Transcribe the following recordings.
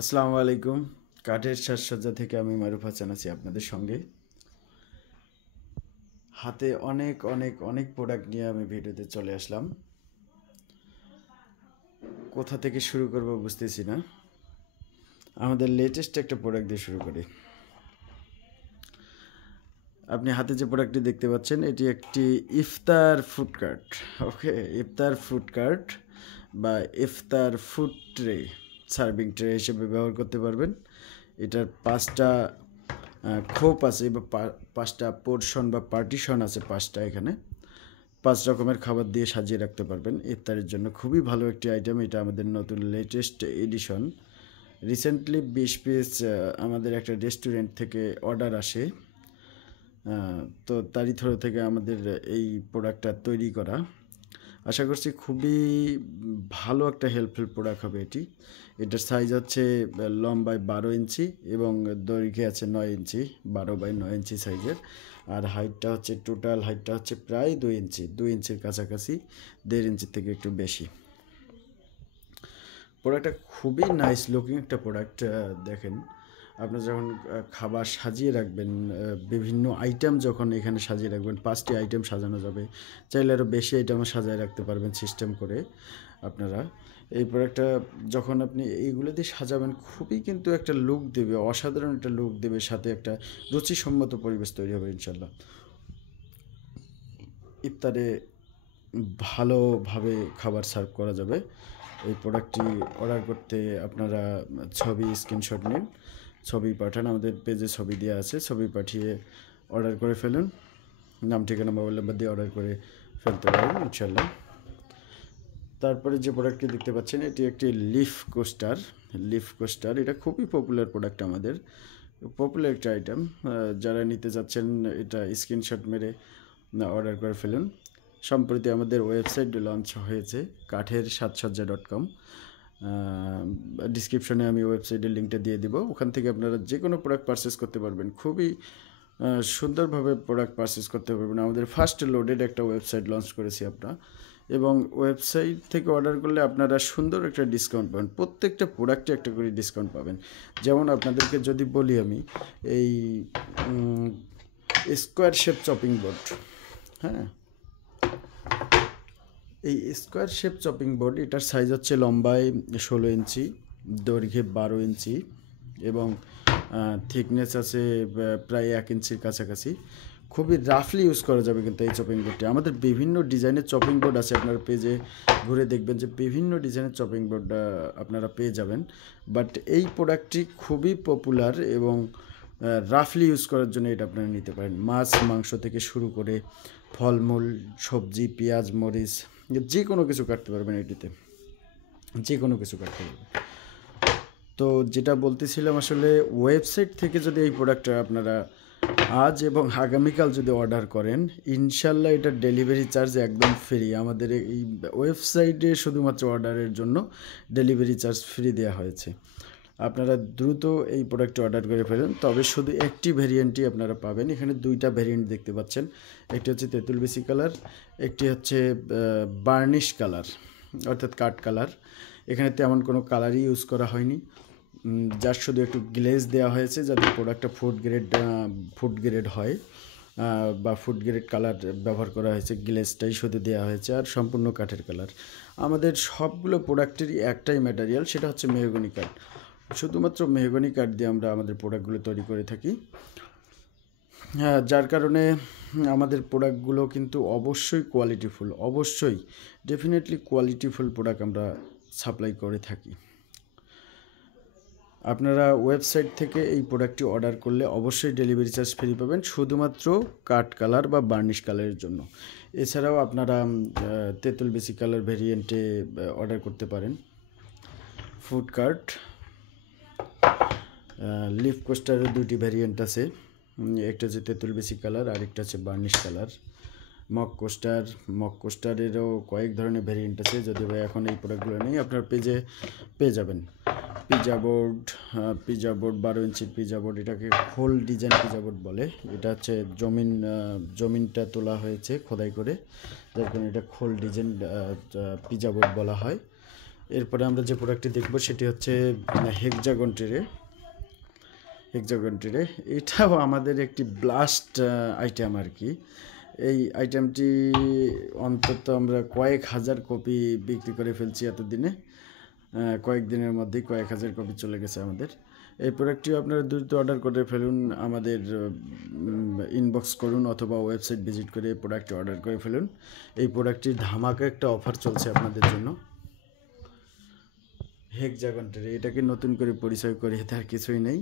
আসসালামু আলাইকুম। কাঠের সাজসজ্জা থেকে আমি মারুফ হাসান আছি আপনাদের সঙ্গে। হাতে অনেক অনেক অনেক প্রোডাক্ট নিয়ে আমি ভিডিওতে চলে আসলাম। কোথা থেকে শুরু করব বুঝতেছি না। আমাদের লেটেস্ট একটা প্রোডাক্ট দিয়ে শুরু করি। আপনি হাতে যে প্রোডাক্টটি দেখতে পাচ্ছেন এটি একটি ইফতার ফুড কার্ট। ওকে, ইফতার ফুড কার্ট বা ইফতার ফুড ট্রে, সার্ভিং ট্রে হিসেবে ব্যবহার করতে পারবেন। এটার 5টা খোপ আছে বা 5টা পোর্শন বা পার্টিশন আছে, 5টা। এখানে 5 রকমের খাবার দিয়ে সাজিয়ে রাখতে পারবেন ইফতারের জন্য। খুবই ভালো একটি আইটেম। এটা আমাদের নতুন লেটেস্ট এডিশন। রিসেন্টলি 20 পিস আমাদের একটা রেস্টুরেন্ট থেকে অর্ডার আসে। তো তারই থ্রু থেকে আমাদের এই প্রোডাক্টটা তৈরি করা। আশা করছি খুবই ভালো একটা হেল্পফুল প্রোডাক্ট হবে এটি। এটার সাইজ হচ্ছে লম্বায় 12 ইঞ্চি এবং দৈর্ঘ্যে আছে 9 ইঞ্চি, 12 বাই 9 ইঞ্চি সাইজের। আর হাইটটা হচ্ছে, টোটাল হাইটটা হচ্ছে প্রায় 2 ইঞ্চি, 2 ইঞ্চির কাছাকাছি, 1.5 ইঞ্চির থেকে একটু বেশি। প্রোডাক্টটা খুবই নাইস লুকিং একটা প্রোডাক্ট। দেখেন, আপনি যখন খাবার সাজিয়ে রাখবেন, বিভিন্ন আইটেম যখন এখানে সাজিয়ে রাখবেন, 5টি আইটেম সাজানো যাবে। চাইলে আরও বেশি আইটেমও সাজিয়ে রাখতে পারবেন সিস্টেম করে আপনারা। এই প্রোডাক্টটা যখন আপনি এইগুলো দিয়ে সাজাবেন, খুবই কিন্তু একটা লুক দেবে, অসাধারণ একটা লুক দেবে, সাথে একটা রুচিসম্মত পরিবেশ তৈরি হবে ইনশাল্লাহ। ইফতারে ভালোভাবে খাবার সার্ভ করা যাবে। এই প্রোডাক্টটি অর্ডার করতে আপনারা ছবি স্ক্রিনশট নিন, ছবি পাঠান। আমাদের পেজে ছবি দেওয়া আছে, ছবি পাঠিয়ে অর্ডার করে ফেলুন। নাম, ঠিকানা, মোবাইল নাম্বার দিয়ে অর্ডার করে ফেলতে পারবেন ইনশাল্লাহ। তারপরে যে প্রোডাক্টটি দেখতে পাচ্ছেন এটি একটি লিফ কোস্টার। লিফ কোস্টার এটা খুবই পপুলার প্রোডাক্ট, আমাদের পপুলার একটা আইটেম। যারা নিতে চাচ্ছেন এটা স্ক্রিনশট মেরে অর্ডার করে ফেলুন। সম্প্রতি আমাদের ওয়েবসাইট লঞ্চ হয়েছে, কাঠের সাজসজ্জা.com। ডিসক্রিপশনে আমি ওয়েবসাইটের লিঙ্কটা দিয়ে দিব। ওখান থেকে আপনারা যে কোনো প্রোডাক্ট পারচেস করতে পারবেন, খুবই সুন্দরভাবে প্রোডাক্ট পারচেস করতে পারবেন। আমাদের ফার্স্ট লোডেড একটা ওয়েবসাইট লঞ্চ করেছি আমরা, এবং ওয়েবসাইট থেকে অর্ডার করলে আপনারা সুন্দর একটা ডিসকাউন্ট পাবেন। প্রত্যেকটা প্রোডাক্টে একটা করে ডিসকাউন্ট পাবেন। যেমন আপনাদেরকে যদি বলি আমি, এই স্কোয়ার শেপ চপিং বোর্ড, হ্যাঁ, এই স্কোয়ার শেপ চপিং বোর্ড, এটার সাইজ হচ্ছে লম্বায় 16 ইঞ্চি, দৈর্ঘ্যে 12 ইঞ্চি এবং থিকনেস আছে প্রায় 1 ইঞ্চির কাছাকাছি। খুবই রাফলি ইউজ করা যাবে কিন্তু এই চপিং বোর্ডটি। আমাদের বিভিন্ন ডিজাইনের চপিং বোর্ড আছে, আপনার পেজে ঘুরে দেখবেন যে বিভিন্ন ডিজাইনের চপিং বোর্ড আপনারা পেয়ে যাবেন। বাট এই প্রোডাক্টটি খুবই পপুলার এবং রাফলি ইউজ করার জন্য এটা আপনারা নিতে পারেন। মাছ মাংস থেকে শুরু করে ফলমূল, সবজি, পেঁয়াজ, মরিচ, যে কোনো কিছু কাটতে পারবেন এটিতে, যে কোনো কিছু কাটতে পারবেন। তো যেটা বলতেছিলাম, আসলে ওয়েবসাইট থেকে যদি এই প্রোডাক্টটা আপনারা আজ এবং আগামীকাল যদি অর্ডার করেন, ইনশাল্লাহ এটা ডেলিভারি চার্জ একদম ফ্রি। আমাদের এই ওয়েবসাইটে শুধুমাত্র অর্ডারের জন্য ডেলিভারি চার্জ ফ্রি দেওয়া হয়েছে। আপনারা দ্রুত এই প্রোডাক্টটি অর্ডার করে ফেলেন। তবে শুধু একটি ভেরিয়েন্টই আপনারা পাবেন। এখানে 2টা ভেরিয়েন্ট দেখতে পাচ্ছেন। একটি হচ্ছে তেঁতুল বিচি কালার, একটি হচ্ছে বার্নিশ কালার, অর্থাৎ কাঠ কালার। এখানে তেমন কোনো কালারই ইউজ করা হয়নি, যার শুধু একটু গ্লেজ দেওয়া হয়েছে যাতে প্রোডাক্টটা ফুড গ্রেড হয়, বা ফুড গ্রেড কালার ব্যবহার করা হয়েছে। গ্লেজটাই শুধু দেওয়া হয়েছে, আর সম্পূর্ণ কাঠের কালার। আমাদের সবগুলো প্রোডাক্টেরই একটাই ম্যাটেরিয়াল, সেটা হচ্ছে মেহগনি কাঠ। শুধুমাত্র মেহগনি কাঠ দিয়ে আমরা আমাদের প্রোডাক্টগুলো তৈরি করে থাকি। হ্যাঁ, যার কারণে আমাদের প্রোডাক্টগুলো কিন্তু অবশ্যই কোয়ালিটিফুল, অবশ্যই ডেফিনেটলি কোয়ালিটিফুল প্রোডাক্ট আমরা সাপ্লাই করে থাকি। আপনারা ওয়েবসাইট থেকে এই প্রোডাক্টটি অর্ডার করলে অবশ্যই ডেলিভারি চার্জ ফ্রি পাবেন, শুধুমাত্র কাঠ কালার বা বার্নিশ কালারের জন্য। এছাড়াও আপনারা তেঁতুল বিচি কালার ভেরিয়েন্টে অর্ডার করতে পারেন। ফুড কার্ট, লিফ কোস্টারের 2টি ভ্যারিয়েন্ট আছে। একটা হচ্ছে তেঁতুল বিচি কালার, আর একটা হচ্ছে বার্নিশ কালার। মক কোস্টারেরও কয়েক ধরনের ভ্যারিয়েন্ট আছে, যদিও এখন এই প্রোডাক্টগুলো নেই। আপনার পেজে পেয়ে যাবেন। পিজা বোর্ড 12 ইঞ্চির পিজা বোর্ড, এটাকে খোল ডিজাইন পিজা বোর্ড বলে। এটা হচ্ছে জমিনটা তোলা হয়েছে খোদাই করে, যার কারণে এটা খোল ডিজাইন পিজা বোর্ড বলা হয়। এরপরে আমরা যে প্রোডাক্টটি দেখব সেটি হচ্ছে হেক্সাগন ট্রে। এটাও আমাদের একটি ব্লাস্ট আইটেম আর কি। এই আইটেমটি অন্তত আমরা কয়েক হাজার কপি বিক্রি করে ফেলছি এতদিনে। কয়েকদিনের মধ্যেই কয়েক হাজার কপি চলে গেছে আমাদের। এই প্রোডাক্টটিও আপনারা দ্রুত অর্ডার করে ফেলুন, আমাদের ইনবক্স করুন অথবা ওয়েবসাইট ভিজিট করে এই প্রোডাক্টটি অর্ডার করে ফেলুন। এই প্রোডাক্টটির ধামাকা একটা অফার চলছে আপনাদের জন্য। হেক্সাগন ট্রে, এটাকে নতুন করে পরিচয় করিয়ে তার কিছুই নেই।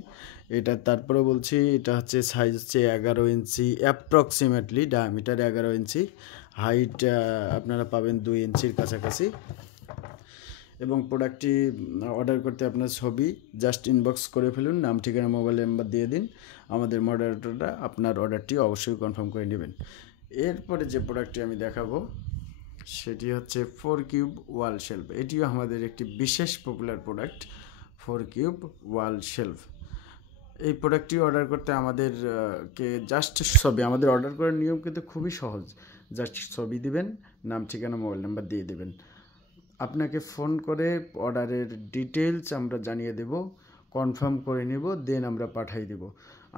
এটা তারপরে বলছি, এটা হচ্ছে সাইজ হচ্ছে 11 ইঞ্চি, অ্যাপ্রক্সিমেটলি ডায়ামিটার 11 ইঞ্চি, হাইট আপনারা পাবেন 2 ইঞ্চির কাছাকাছি। এবং প্রোডাক্টটি অর্ডার করতে আপনার ছবি জাস্ট ইনবক্স করে ফেলুন, নাম ঠিকানা মোবাইল নাম্বার দিয়ে দিন, আমাদের মডারেটররা আপনার অর্ডারটি অবশ্যই কনফার্ম করে নেবেন। এরপরে যে প্রোডাক্টটি আমি দেখাবো সেটি হচ্ছে 4 কিউব ওয়াল শেলফ। এটিও আমাদের একটি বিশেষ পপুলার প্রোডাক্ট, 4 কিউব ওয়াল শেলফ। এই প্রোডাক্টটি অর্ডার করতে আমাদেরকে জাস্ট ছবি, আমাদের অর্ডার করার নিয়ম কিন্তু খুবই সহজ, জাস্ট ছবি দিবেন, নাম ঠিকানা মোবাইল নাম্বার দিয়ে দেবেন, আপনাকে ফোন করে অর্ডারের ডিটেলস আমরা জানিয়ে দেব, কনফার্ম করে নেব, দেন আমরা পাঠিয়ে দেব।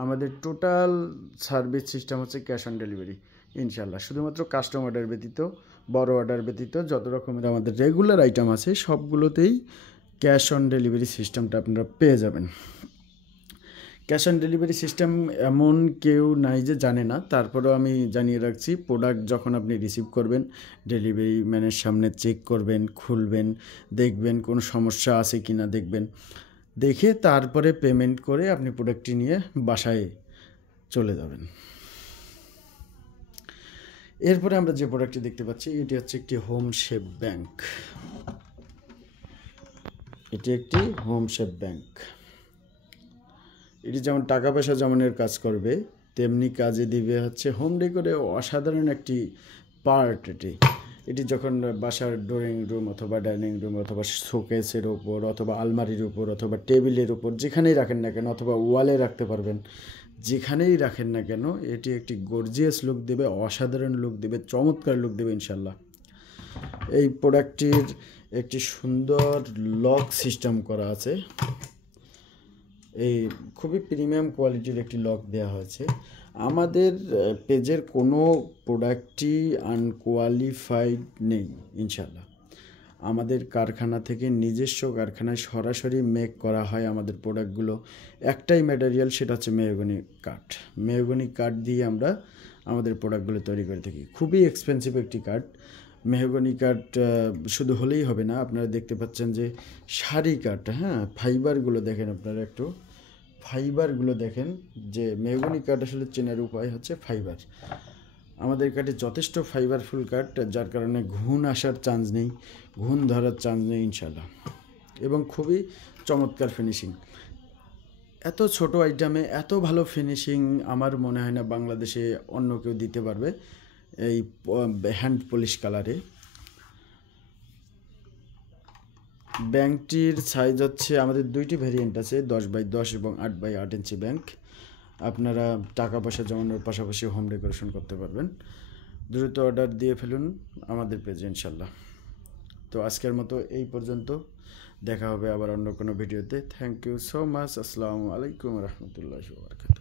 আমাদের টোটাল সার্ভিস সিস্টেম হচ্ছে ক্যাশ অন ডেলিভারি ইনশাল্লাহ। শুধুমাত্র কাস্টম অর্ডার ব্যতীত, বড় অর্ডার ব্যতীত যত রকমের আমাদের রেগুলার আইটেম আছে সবগুলোতেই ক্যাশ অন ডেলিভারি সিস্টেমটা আপনারা পেয়ে যাবেন। ক্যাশ অন ডেলিভারি সিস্টেম এমন কেউ নাই যে জানে না, তারপরেও আমি জানিয়ে রাখছি। প্রোডাক্ট যখন আপনি রিসিভ করবেন, ডেলিভারি ম্যানের সামনে চেক করবেন, খুলবেন, দেখবেন কোনো সমস্যা আছে কি না দেখবেন, দেখে তারপরে পেমেন্ট করে আপনি প্রোডাক্টটি নিয়ে বাসায় চলে যাবেন। এরপরে আমরা যে প্রোডাক্টটি দেখতে পাচ্ছি এটি হচ্ছে একটি হোম শেপ ব্যাংক। এটি একটি হোম শেপ ব্যাংক। এটি যেমন টাকা পয়সা জমানোর কাজ করবে, তেমনি কাজে দিবে হচ্ছে হোম ডেকোরে অসাধারণ একটি পার্ট। এটি যখন বাসার ড্রয়িং রুম অথবা ডাইনিং রুম অথবা শোকেসের ওপর অথবা আলমারির উপর অথবা টেবিলের উপর যেখানেই রাখেন না কেন, অথবা ওয়ালে রাখতে পারবেন, যেখানেই রাখেন না কেন এটি একটি গর্জিয়াস লুক দেবে, অসাধারণ লুক দেবে, চমৎকার লুক দেবে ইনশাল্লাহ। এই প্রোডাক্টটির একটি সুন্দর লক সিস্টেম করা আছে, এই খুবই প্রিমিয়াম কোয়ালিটির একটি লক দেওয়া হয়েছে। আমাদের পেজের কোনো প্রোডাক্টই আনকোয়ালিফাইড নেই ইনশাল্লাহ। আমাদের কারখানা থেকে নিজস্ব কারখানায় সরাসরি মেক করা হয় আমাদের প্রোডাক্টগুলো। একটাই ম্যাটেরিয়াল, সেটা হচ্ছে মেহগনি কাঠ। মেহগনি কাঠ দিয়ে আমরা আমাদের প্রোডাক্টগুলো তৈরি করে থাকি। খুবই এক্সপেন্সিভ একটি কাঠ। মেহগনি কাঠ শুধু হলেই হবে না, আপনারা দেখতে পাচ্ছেন যে সারি কাঠ, হ্যাঁ, ফাইবারগুলো দেখেন, আপনারা একটু ফাইবারগুলো দেখেন, যে মেহগনি কাঠ আসলে চেনার উপায় হচ্ছে ফাইবার। আমাদের কাঠে যথেষ্ট ফাইবারফুল কাঠ, যার কারণে ঘুণ আসার চান্স নেই, ঘুণ ধরার চান্স নেই ইনশাল্লাহ। এবং খুবই চমৎকার ফিনিশিং। এত ছোট আইটেমে এত ভালো ফিনিশিং আমার মনে হয় না বাংলাদেশে অন্য কেউ দিতে পারবে, এই হ্যান্ড পলিশ কালারে। ব্যাংকটির সাইজ হচ্ছে, আমাদের দুইটি ভেরিয়েন্ট আছে, 10x10 এবং 8x8 ইঞ্চি ব্যাংক। আপনারা টাকা পয়সা জমানোর পাশাপাশি হোম ডেকোরেশন করতে পারবেন। দ্রুত অর্ডার দিয়ে ফেলুন আমাদের পেজে ইনশাল্লাহ। তো আজকের মতো এই পর্যন্ত, দেখা হবে আবার অন্য কোনো ভিডিওতে। Thank you so much. আসসালামু আলাইকুম রহমতুল্লাহি ওয়া বারাকাতুহু।